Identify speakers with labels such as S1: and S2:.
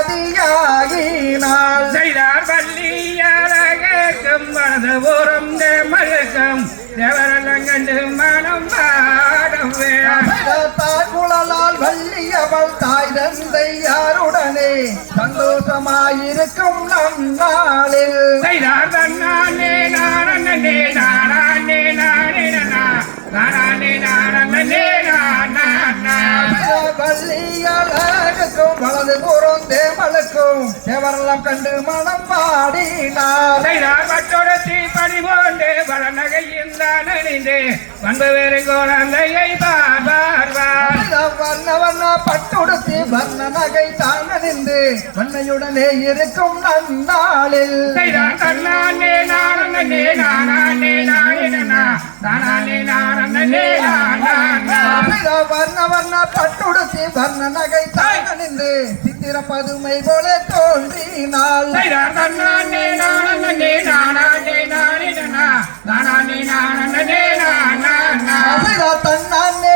S1: பதியாகினாள்
S2: செய்தார் பள்ளியாரகம் மனது ஓரம் மழக்கம் தேவரெல்லாம் கண்டு மனம் பாடவே.
S1: குழலால் வள்ளியவள் தாய் தந்தை யாருடனே சந்தோஷமாயிருக்கும் நம் நாளில்.
S2: செய்தார் தன்னானே நானே நானே. நானே நானே. நானே
S1: வள்ளியழகுக்கும் வலது புறம் தேவரெல்லாம் கண்டு மனம் பாடினார்.
S2: செய்தார் மற்றொடத்தி பணி போண்டே பல நகையின் தான் அணிந்தே வந்து வேறு குழந்தையை பார்வார்
S1: வண்ண வண்ண பட்டுடுத்தி வண்ண நகை தாங்க நின்று வண்ணையுடனே இருக்கும் நன்னாளில்.
S2: தன்னானே நானே நானே நானே நானே நானே நானே
S1: வர்ண வர்ண பட்டுடுத்தி வர்ண நகை தாங்க நின்று சித்திர பதுமை போல
S2: செய்தார் தன்னானே நானே நானே நானே நானே நானே நானே
S1: அபிரா தன்னானே